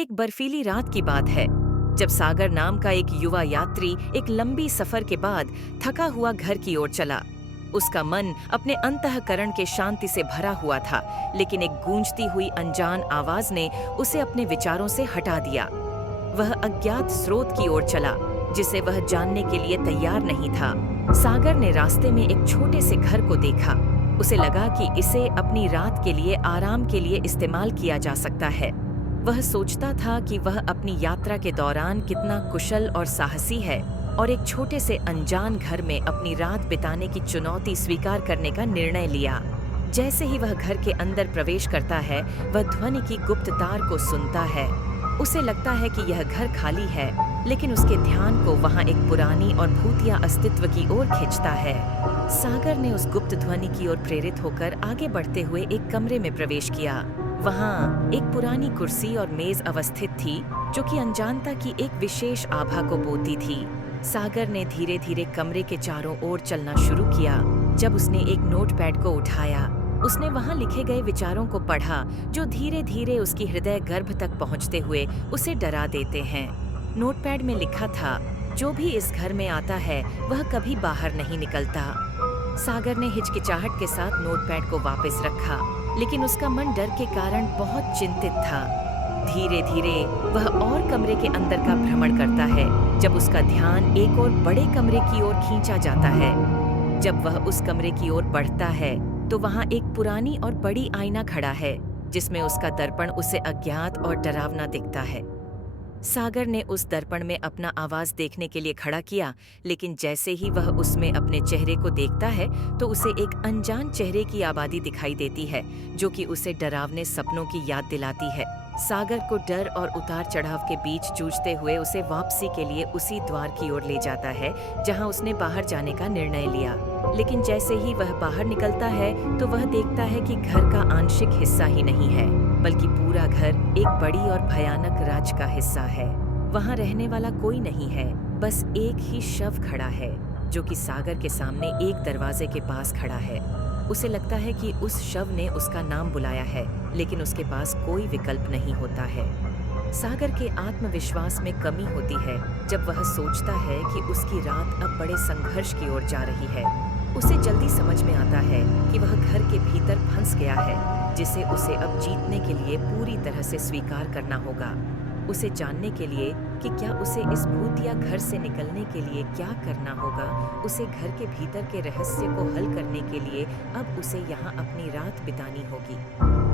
एक बर्फीली रात की बात है जब सागर नाम का एक युवा यात्री एक लंबी सफर के बाद थका हुआ घर की ओर चला। उसका मन अपने अंतःकरण के शांति से भरा हुआ था, लेकिन एक गूंजती हुई अनजान आवाज ने उसे अपने विचारों से हटा दिया। वह अज्ञात स्रोत की ओर चला, जिसे वह जानने के लिए तैयार नहीं था। सागर ने रास्ते में एक छोटे से घर को देखा। उसे लगा कि इसे अपनी रात के लिए आराम के लिए इस्तेमाल किया जा सकता है। वह सोचता था कि वह अपनी यात्रा के दौरान कितना कुशल और साहसी है और एक छोटे से अनजान घर में अपनी रात बिताने की चुनौती स्वीकार करने का निर्णय लिया। जैसे ही वह घर के अंदर प्रवेश करता है, वह ध्वनि की गुप्त तार को सुनता है। उसे लगता है कि यह घर खाली है, लेकिन उसके ध्यान को वहां एक पुरानी और भूतिया अस्तित्व की ओर खींचता है। सागर ने उस गुप्त ध्वनि की ओर प्रेरित होकर आगे बढ़ते हुए एक कमरे में प्रवेश किया। वहां एक पुरानी कुर्सी और मेज अवस्थित थी, जो कि अनजानता की एक विशेष आभा को बोती थी। सागर ने धीरे धीरे कमरे के चारों ओर चलना शुरू किया। जब उसने एक नोटपैड को उठाया, उसने वहां लिखे गए विचारों को पढ़ा, जो धीरे धीरे उसकी हृदय गर्भ तक पहुंचते हुए उसे डरा देते हैं। नोटपैड में लिखा था, जो भी इस घर में आता है वह कभी बाहर नहीं निकलता। सागर ने हिचकिचाहट के साथ नोटपैड को वापस रखा, लेकिन उसका मन डर के कारण बहुत चिंतित था। धीरे धीरे वह और कमरे के अंदर का भ्रमण करता है, जब उसका ध्यान एक और बड़े कमरे की ओर खींचा जाता है। जब वह उस कमरे की ओर बढ़ता है, तो वहां एक पुरानी और बड़ी आईना खड़ा है, जिसमें उसका दर्पण उसे अज्ञात और डरावना दिखता है। सागर ने उस दर्पण में अपना आवाज देखने के लिए खड़ा किया, लेकिन जैसे ही वह उसमें अपने चेहरे को देखता है, तो उसे एक अनजान चेहरे की आबादी दिखाई देती है, जो कि उसे डरावने सपनों की याद दिलाती है। सागर को डर और उतार चढ़ाव के बीच जूझते हुए उसे वापसी के लिए उसी द्वार की ओर ले जाता है, जहां उसने बाहर जाने का निर्णय लिया। लेकिन जैसे ही वह बाहर निकलता है, तो वह देखता है कि घर का आंशिक हिस्सा ही नहीं है, बल्कि पूरा घर एक बड़ी और भयानक राज का हिस्सा है। वहां रहने वाला कोई नहीं है, बस एक ही शव खड़ा है, जो कि सागर के सामने एक दरवाजे के पास खड़ा है। उसे लगता है कि उस शव ने उसका नाम बुलाया है, लेकिन उसके पास कोई विकल्प नहीं होता है। सागर के आत्मविश्वास में कमी होती है जब वह सोचता है कि उसकी रात अब बड़े संघर्ष की ओर जा रही है। उसे जल्दी समझ में आता है कि वह घर के भीतर फंस गया है, जिसे उसे अब जीतने के लिए पूरी तरह से स्वीकार करना होगा। उसे जानने के लिए कि क्या उसे इस भूतिया घर से निकलने के लिए क्या करना होगा, उसे घर के भीतर के रहस्य को हल करने के लिए अब उसे यहाँ अपनी रात बितानी होगी।